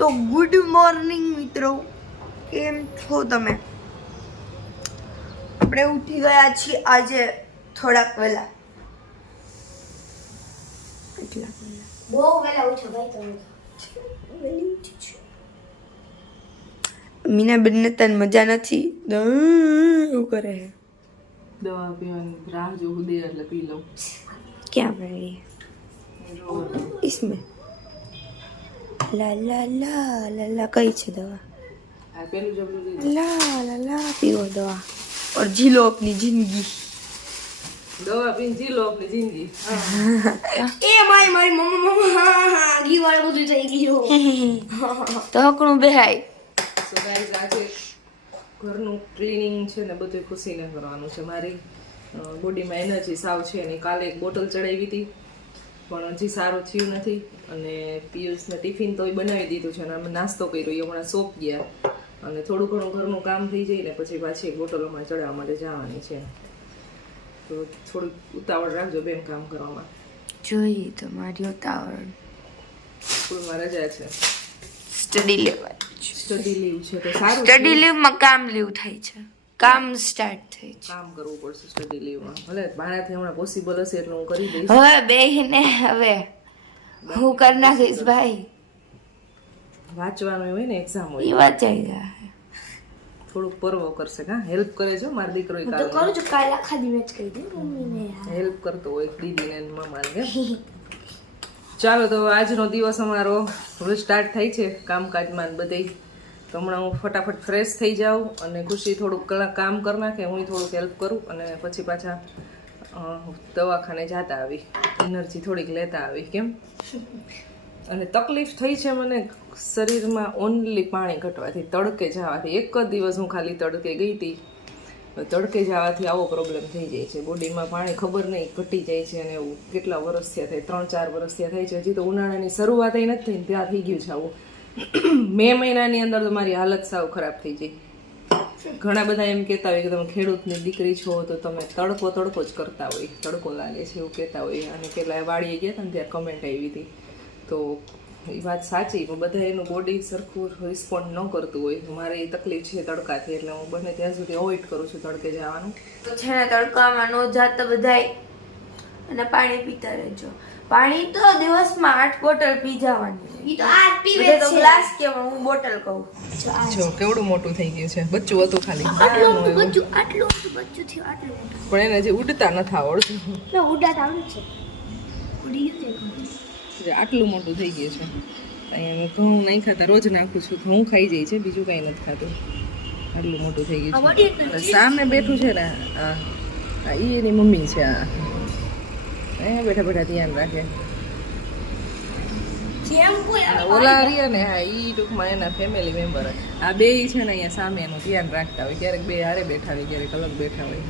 તો good morning મિત્રો. કેમ છો તમે? આપણે ઉઠી ગયા છીએ આજે થોડાક વહેલા. કેટલા બહુ વહેલા ઉઠો ભાઈ તમે તને મજા નથી? એવું કરે દવા પીવાની રાહ જોવું દે એટલે પી લઉં. ક્યાં પડી? ઇસમે લા લા લા લા લા કઈ છે દવા? લા લા લા પીવો દવા. ઓર જીલો અપની જિંદગી. દવા પીને જીલો જિંદગી. એ માય મારી મમ્મા મમ્મા ઘી વાળું બધું થઈ ગયું. તો હકણું બેહાય. સો ઘરનું ક્લિનિંગ છે ને બધું ખુશીને કરવાનું છે. મારી બોડીમાં એનર્જી સાવ છે અને કાલે એક બોટલ ચડાવી હતી. પણ હજી સારું થયું નથી. અને પિયુષને ટિફિન તો બનાવી દીધું છે અને અમે નાસ્તો કર્યો એ હમણાં સોંપ ગયા. અને થોડું ઘણું ઘરનું કામ થઈ જાય ને પછી પાછી એક બોટલ અમારે ચડાવવા માટે જવાની છે. તો થોડુંક ઉતાવળ રાખજો બેન કામ કરવામાં. જોઈએ તો મારી ઉતાવળ. સ્કૂલમાં રજા છે. સ્ટડી લેવાની સ્ટડી લીવ છે તો સારું સ્ટડી લીવમાં કામ લીવ થાય છે. કામ સ્ટાર્ટ થાય છે કામ કરવું પડશે સ્ટડી લીવમાં ભલે મારાથી હમણાં પોસિબલ હશે એટલે હું કરી દઈશ. હવે બેહીને હવે હું કરી નાખીશ ભાઈ. વાંચવાનું હોય ને એક્ઝામ હોય. એ વાંચાઈ જાય. થોડુંક પરવો કરશે કા હેલ્પ કરે છે મારો દીકરો તો કાલે કરું છું કાલે આખા દિવસ કહી દે મમ્મીને યાર. હેલ્પ કરતો હોય દીદીને અને મામાને ચાલો તો આજનો દિવસ અમારો હવે સ્ટાર્ટ થાય છે કામકાજમાં બધે તો હમણાં હું ફટાફટ ફ્રેશ થઈ જાઉં અને ખુશી થોડુંક કલાક કામ કરી નાખે, હું થોડુંક હેલ્પ કરું અને પછી પાછા દવાખાને જતા આવી. એનર્જી થોડીક લેતા આવી, કેમ? અને તકલીફ થઈ છે મને શરીરમાં ઓનલી પાણી ઘટવાથી, તડકે જવાથી. એક જ દિવસ હું ખાલી તડકે ગઈ હતી. તડકે જવાથી આવો પ્રોબ્લેમ થઈ જાય છે. બોડીમાં પાણી ખબર નહીં, ઘટી જાય છે અને એવું. કેટલા વર્ષ થયા થાય? ત્રણ ચાર વર્ષ થયા થાય છે. હજી તો ઉનાળાની શરૂઆત નથી થઈ ને ત્યાં થઈ ગયું છે આવું. મે મહિનાની અંદર તો મારી હાલત સાવ ખરાબ થઈ જાય ઘણા બધા એમ કહેતા હોય કે તમે ખેડૂતની દીકરી છો તો તમે તડકો તડકો જ કરતા હોય. તડકો લાગે છે એવું કહેતા હોય. અને કેટલા વાળીએ ગયા હતા ને ત્યારે કમેન્ટ આવી હતી. તો એ વાત સાચી, પણ બધા એનું બોડી સરખું રિસ્પોન્ડ ન કરતું હોય. મારે એ તકલીફ છે તડકાથી, એટલે હું બને ત્યાં સુધી અવોઇડ કરું છું તડકે જવાનું. તો છે ને, તડકામાં ન જાતા બધાય. અને પાણી પીતા રહેજો. પાણી તો દિવસમાં આઠ બોટલ પી જવાની ઈ તો આ પીવે તો ગ્લાસ કેવા હું બોટલ કહું. જો કેવડું મોટું થઈ ગયું છે? બચ્ચું હતું ખાલી. આટલું મોટું બચ્ચું આટલું મોટું બચ્ચું થયું આટલું મોટું. પણ એને જે ઉડતા નથી આવડતું. ના ઉડાત આવડે છે. ઉડી ગયું છે આટલું મોટું થઈ ગયું છે. અહીંયા ઘઉં નહીં ખાતા રોજ નાખું છું. ઘઉં ખાઈ જાય છે બીજું કાંઈ નથી ખાતું. આટલું મોટું થઈ ગયું છે. સામે બેઠું છે ને આ આ એની મમ્મી છે આ. અહીંયા બેઠા બેઠા ધ્યાન રાખે. ઓલા રહ્યા ને હા એ ટૂંકમાં એના ફેમિલી મેમ્બર આ બે છે ને અહીંયા સામે એનું ધ્યાન રાખતા હોય. ક્યારેક બે હારે બેઠા હોય ક્યારેક અલગ બેઠા હોય.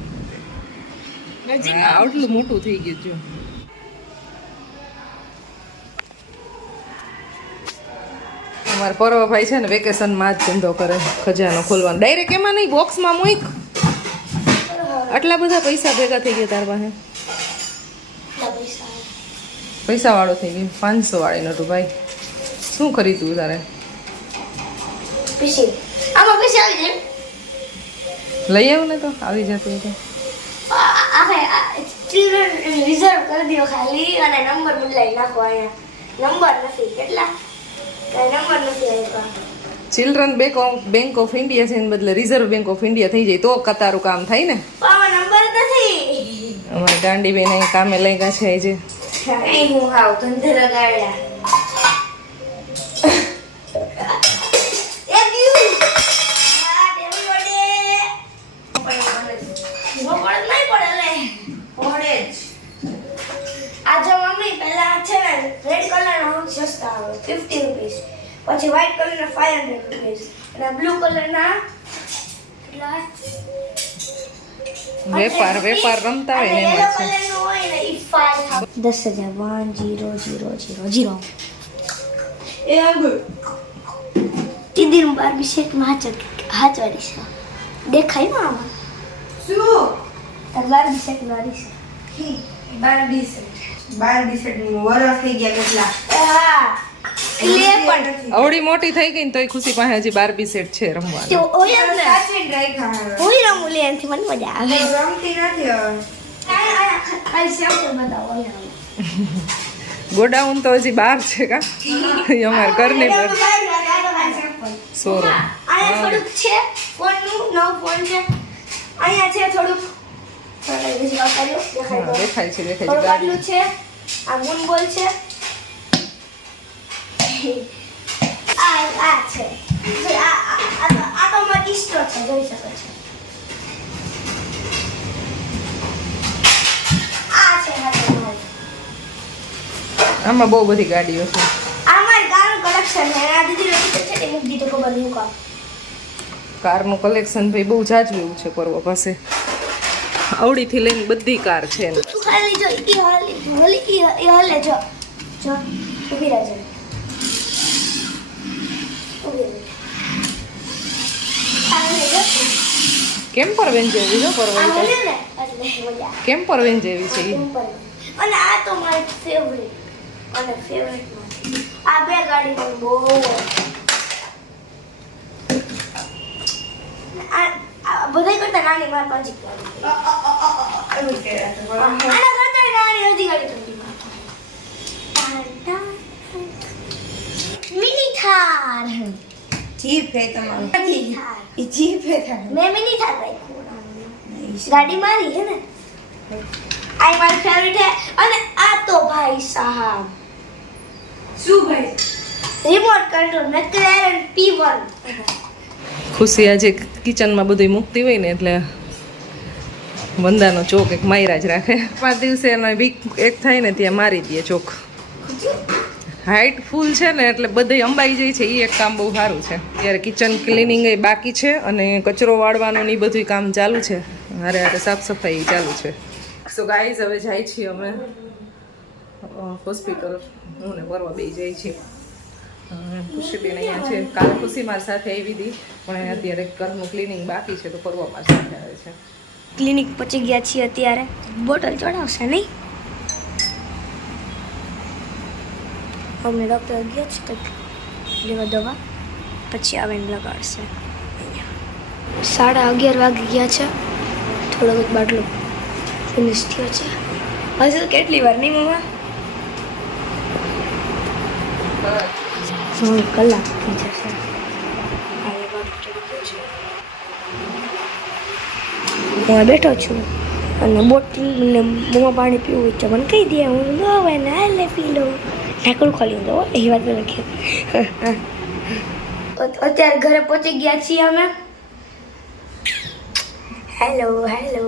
આટલું મોટું થઈ ગયું જો અમારા પરવાભાઈ છે ને વેકેશનમાં જ ધંધો કરે ખજાનો ખોલવાનો. ડાયરેક્ટ એમાં નહીં બોક્સમાં મૂક. આટલા બધા પૈસા ભેગા થઈ ગયા તાર પાસે. પૈસા વાળો થઈ ગયો. પાંચસો વાળી નટુ ભાઈ. શું તારે? પૈસા આવી જાય. લઈ આવું ને તો. આવી જતું તો. ચિલ્ડ્રન રિઝર્વ કરી દો ખાલી અને નંબર બદલાઈ નાખો અહીંયા. નંબર નથી. કેટલા? નંબર નથી આવ્યા children bank of bank of India છે બદલે રિઝર્વ બેંક ઓફ ઇન્ડિયા થઈ જાય તો કતારું કામ થાય ને. અમારે ગાંડીબેન અહીં કામે લઈ ગયા છે આજે. હું હાવ ધંધે લગાડ્યા. પછી વ્હાઈટ કલર ના ફાઈવ હંડ્રેડ રૂપીઝ અને બ્લુ કલર ના કેટલા વેપાર વેપાર રમતા હોય ને એમાં છે. દસ હજાર one zero zero zero zero એ આગળ. તીદીનું બાર બી સેટમાં હાચવાડી છે. દેખાય ને આમાં? શું? તાર બાર બી સેટ મારી છે બાર બિશેક બાર ડિસેટ વરસ થઈ ગયા કેટલા? હા. ક્લે મોટી થઈ ગઈ ને તોય ખુશી પાસે હજી બારબી સેટ છે રમવા રમવાનું ઓય. રમું લે એનથી મને મજા આવે. રમતી નથી હવે. આ- આ- આ બતાવો હોય ગોડાઉન તો હજી બહાર છે કા? અમારા ઘરની પર સોરો. અહીંયા થોડુંક છે ફોનનું નવો ફોન છે. અહીંયા છે થોડુંક. દેખાય છે દેખાય છે આ આટલું છે. આ આ આ છે જો આ આ- આ તો આ તો મારો ઈસ્ટો છે જોઈ શકો છો આ છે આમાં બહુ બધી ગાડીઓ છે. આ મારી કારનું કલેક્શન છે. આ દીદી લોકોએ છે તે મૂકી દીધું ખબર નહીં કામ કારનું કલેક્શન ભાઈ બહુ જાજવું છે પર્વ પાસે. આવડીથી લઈને બધી કાર છે જો ઈ હાલી હાલી ઈ ઈ હાલે જો. જો ઊભી રહેજે ઊભી રહેજે આ હાલે જો કેમ્પર બેન જેવી જો આ પર્વ હાલે ને એટલે કેમ્પર વેન જેવી છે અને આ તો મારી ફેવરિટ અને ફેવરેટ આ બે ગાડી બહુ આ આ બધાય કરતા નાની મારી પાછી. આના કરતા નાની હજી ગાડી મિની થાર જીભ હે તમારું. નથી થાર ઈ હે તમારું. મેં મિની થાર રાખ્યું ગાડી મારી હે ને? આ મારી ફેવરિટ હે. અને આ તો ભાઈ સાહેબ. શું ભાઈ? રિમોટ કંટ્રોલ મેક્લેરન P1 ખુશી આજે કિચનમાં બધું મૂકતી હોય ને એટલે વંદાનો ચોક એક માયરા જ રાખે. પાંચ દિવસે એનો વીક એક થાય ને ત્યાં મારી દે ચોક. હાઈટ ફૂલ છે ને એટલે બધે અંબાઈ જાય છે. એ એક કામ બહુ સારું છે. ત્યારે કિચન ક્લિનિંગ એ બાકી છે અને કચરો વાળવાનું ને એ બધું કામ ચાલુ છે. હારે હારે સાફ સફાઈ ચાલુ છે. સો ગાઈઝ હવે જાય છીએ અમે હોસ્પિટલ હું ને પરવા બે જાય છીએ. ખુશીબેન અહીંયા છે. કાલે ખુશી મારી સાથે આવી હતી, પણ અત્યારે ઘરનું ક્લિનિંગ બાકી છે તો પરવા મારી સાથે આવે છે. ક્લિનિક પહોંચી ગયા છીએ અત્યારે. બોટલ ચડાવશે નહીં? અમને ડૉક્ટર ગયા છે કંઈક લેવા દવા. પછી આવીને લગાડશે. સાડા અગિયાર વાગે ગયા છે. થોડો બાટલો ફિનિશ થયો છે. હજુ કેટલી વાર નહીં, મમ્મા? કલાક થઈ જશે. હું બેઠો છું. અને બોટલ ને મોંમાં પાણી પીવું છે મને કહી દે. હું લો હવે ના લે પી લઉં ઢાંકણું ખોલી દો, એ વાત લખી અત્યારે ઘરે પહોંચી ગયા છીએ અમે. Hello hello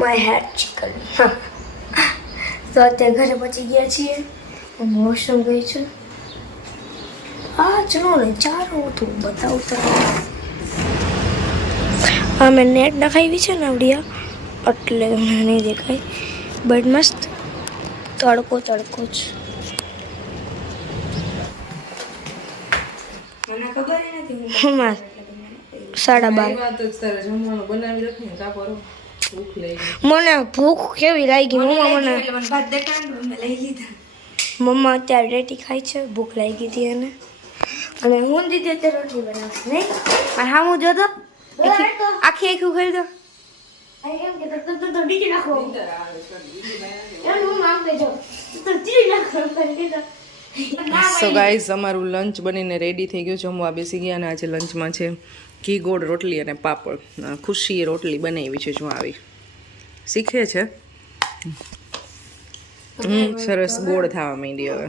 my head chicken તો અત્યારે ઘરે પહોંચી ગયા છીએ. હું વોશરૂમ ગઈ છું. આ ચલો ને ચારો તું બતાવું તમે મેં નેટ નખાવી છે ને આવડિયા એટલે મને નહીં દેખાય. બટ મસ્ત. તડકો તડકો જ. મને ખબર નથી હું સાડા બાર. બનાવી મને ભૂખ કેવી લાગી? મમ્મા મને મમ્મા અત્યારે રેટી ખાય છે ભૂખ લાગી હતી એને. અને હું દીધી અત્યારે રોટલી બનાવશે નહીં? પણ હા હું જોતો આખી આખી આખું ખાઈ દો. એમ કે તો તો તો ડીજી નાખો. એમ હું આમ કહેજો તો ડીજી નાખો સો ગાઈઝ અમારું લંચ બનીને રેડી થઈ ગયું જમવા બેસી ગયા અને આજે લંચમાં છે ઘી ગોળ રોટલી અને પાપડ. ખુશી ખુશીએ રોટલી બનાવી છે જો આવી. શીખે છે? હમ સરસ ગોળ થવા માંડી હવે.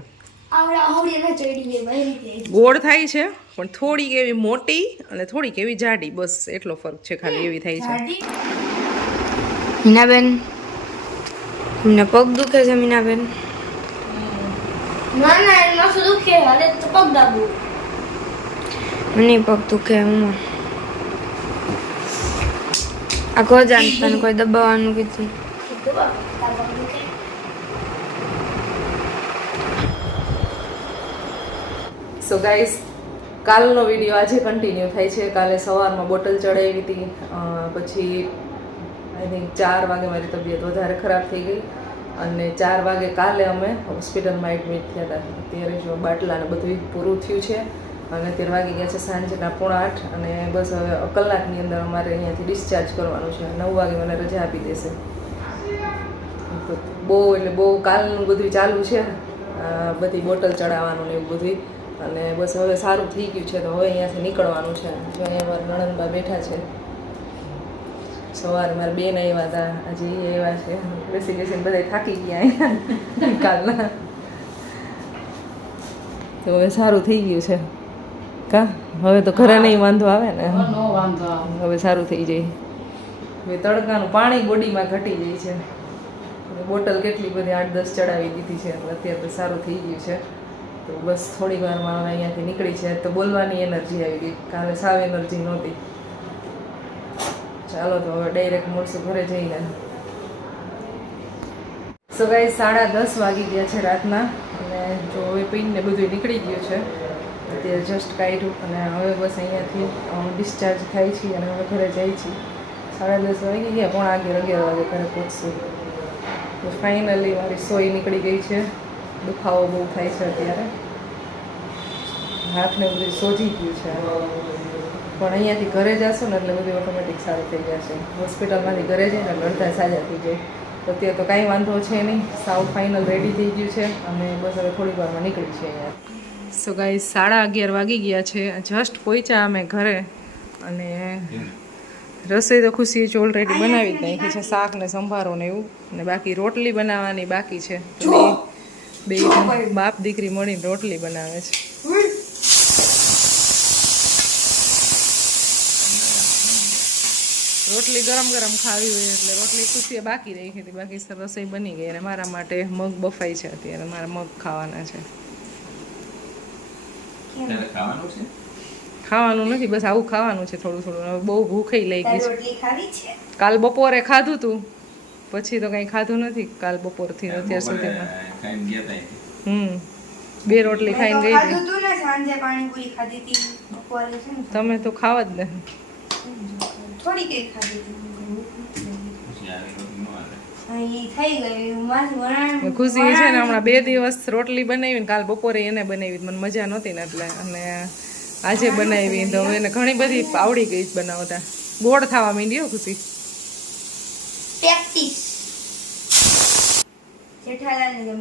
ગોળ થાય છે પણ થોડીક એવી મોટી અને થોડીક એવી જાડી. બસ એટલો ફરક છે ખાલી એવી થાય છે. મીનાબેન તમને પગ દુખે છે મીનાબેન ના ના એમાં માથું દુખે હાલે તો પગ દાબુ મને પગ દુખે હું આખો જાન તને કોઈ દબાવવાનું કીધું સો ગાઈઝ કાલનો વીડિયો આજે કન્ટિન્યુ થાય છે. કાલે સવારમાં બોટલ ચડાવી હતી. પછી આઈ થિંક ચાર વાગે મારી તબિયત વધારે ખરાબ થઈ ગઈ અને ચાર વાગે કાલે અમે હોસ્પિટલમાં એડમિટ થયા હતા. અત્યારે જો બાટલા ને બધું પૂરું થયું છે. અને અત્યારે વાગી ગયા છે સાંજના પોણા આઠ અને બસ હવે કલાકની અંદર અમારે અહીંયાથી ડિસ્ચાર્જ કરવાનું છે. નવ વાગે મને રજા આપી દેશે. બહુ એટલે બહુ કાલનું બધું ચાલુ છે. બધી બોટલ ચડાવવાનું ને એવું બધું અને બસ હવે સારું થઈ ગયું છે તો હવે અહીંયાથી નીકળવાનું છે. જો અહીંયા મારા નણંદબા બેઠા છે. સવારે મારા બેન આવ્યા હતા. આજે એ આવ્યા છે. બેસી બેસીને બધા થાકી ગયા અહીંયા. કાલના. તો હવે સારું થઈ ગયું છે. કા? હવે તો ઘરે નહીં વાંધો આવે ને. હવે સારું થઈ જાય. હવે તડકાનું પાણી બોડીમાં ઘટી જાય છે. બોટલ કેટલી બધી આઠ દસ ચડાવી દીધી છે. અત્યારે તો સારું થઈ ગયું છે. તો બસ થોડી વારમાં અહીંયાથી નીકળી છે. તો બોલવાની એનર્જી આવી ગઈ. કાલે સાવ એનર્જી નહોતી. ચાલો તો હવે ડાયરેક્ટ મળશું ઘરે જઈને. સો સાડા દસ વાગી ગયા છે રાતના અને જો હવે પીને બધું નીકળી ગયું છે અત્યારે જસ્ટ કાઢ્યું અને હવે બસ અહીંયાથી ડિસ્ચાર્જ થાય છે અને હવે ઘરે જાય છે. સાડા દસ વાગી ગયા, પણ અગિયાર અગિયાર વાગે ઘરે પહોંચશું. તો ફાઇનલી મારી સોય નીકળી ગઈ છે. દુખાવો બહુ થાય છે અત્યારે. હાથને બધું સોજી ગયું છે. પણ અહીંયાથી ઘરે જશું ને એટલે બધું ઓટોમેટિક સારું થઈ જશે. હોસ્પિટલમાંથી ઘરે જઈને અડધા સાજા થઈ જાય. તો અત્યારે તો કાંઈ વાંધો છે નહીં. સાવ ફાઇનલ રેડી થઈ ગયું છે અને બસ હવે થોડીક વારમાં નીકળી છે અહીંયા. સો ગાઈ સાડા અગિયાર વાગી ગયા છે. જસ્ટ પહોંચ્યા અમે ઘરે અને રસોઈ તો ખુશી જ ઓલરેડી બનાવી જ નાખી છે. શાક ને સંભારો ને એવું. ને બાકી રોટલી બનાવવાની બાકી છે. બે બાપ દીકરી મળીને રોટલી બનાવે છે. રોટલી ગરમ ગરમ ખાવી હોય એટલે રોટલી ખુશીએ બાકી રહી હતી. બાકી સર રસોઈ બની ગઈ અને મારા માટે મગ બફાઈ છે અત્યારે. મારા મગ ખાવાના છે. ખાવાનું નથી બસ આવું ખાવાનું છે થોડું થોડું. હવે બહુ ભૂખઈ લઈ ગઈ છે. રોટલી ખાવી છે? કાલ બપોરે ખાધું તું. પછી તો કંઈ ખાધું નથી. કાલ બપોરથી અત્યાર સુધીમાં. હમ. બે રોટલી ખાઈને ગઈ હતી. ખાધું તું ને સાંજે પાણીપુરી ખાધી હતી બપોરે છે ને. તમે તો ખાવા જ ને થોડી કે ખુશી છે ને હમણાં બે દિવસ રોટલી બનાવી કાલ બપોરે એને બનાવી મને મજા નહોતી ને એટલે. અને આજે બનાવી. તો એને ઘણી બધી આવડી ગઈ બનાવતા. ગોળ થવા માંડ્યો ખુશી. પ્રેક્ટિસ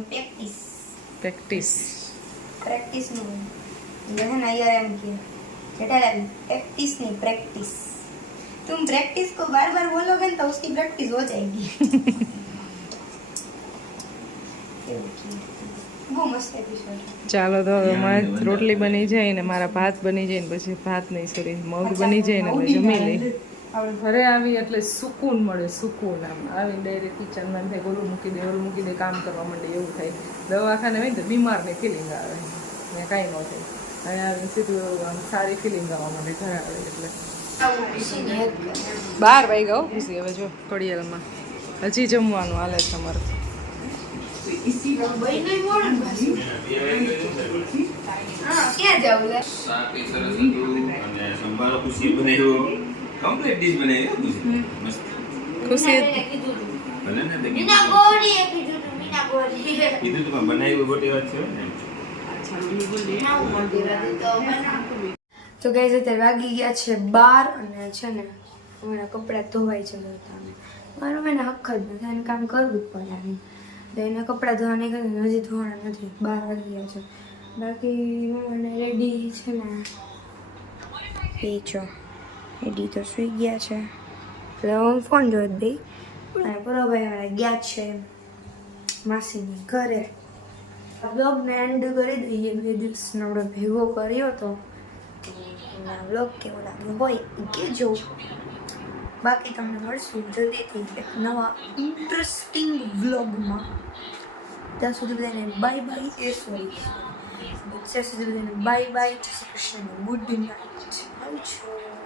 પ્રેક્ટિસ પ્રેક્ટિસ પ્રેક્ટિસનું. જેઠાલાલ પ્રેક્ટિસની પ્રેક્ટિસ तुम प्रैक्टिस को बार बार बोलोगे ना तो उसकी प्रैक्टिस हो जाएगी वो मस्त एपिसोड ચાલો તો હવે મારે રોટલી બની જાય ને મારા ભાત બની જાય ને પછી ભાત નહીં સોરી મગ બની જાય ને એટલે જમી લઈ ઘરે આવી એટલે સુકૂન મળે સુકૂન આમ આવીને ડાયરેક્ટ કિચનમાં થાય ઓલું મૂકી દે ઓલું મૂકી દે કામ કરવા માંડે એવું થાય દવાખાને હોય ને તો બીમારની ફિલિંગ આવે ને કાંઈ ન થાય અહીંયા આવીને સીધું આમ સારી ફિલિંગ આવવા માંડે ઘરે આવે એટલે બાર વાગ્યા હો ખુશી હવે જો કડિયાલમાં હજી જમવાનું હાલે છે અમારે. બનાવ્યો. વાત છે તો ગઈ અત્યારે વાગી ગયા છે બાર અને છે ને અમારા કપડાં ધોવાઈ છે અમે. મારું એને હક જ નથી એને કામ કરવું જ પડે એમ તો એને કપડાં ધોવા નહીં કરે હજી ધોવાના નથી, બાર વાગી ગયા છે. બાકી મને રેડી છે ને. એ છો રેડી તો સુઈ ગયા છે. એટલે હું ફોન જોઈ જ પણ અને બરોબર ગયા છે માસીની ઘરે. બ્લોગને એન્ડ કરી દઈએ, બે દિવસનો આપણે ભેગો કર્યો તો બ્લોગ કેવો લાગ્યો હોય કહેજો બાકી તમને મળશું જલ્દીથી એક નવા ઇન્ટરેસ્ટિંગ વ્લોગમાં ત્યાં સુધી બધાને બાય બાય એ સોરી ત્યાં સુધી બધાને બાય બાય જય શ્રી કૃષ્ણ ગુડ નાઇટ આવજો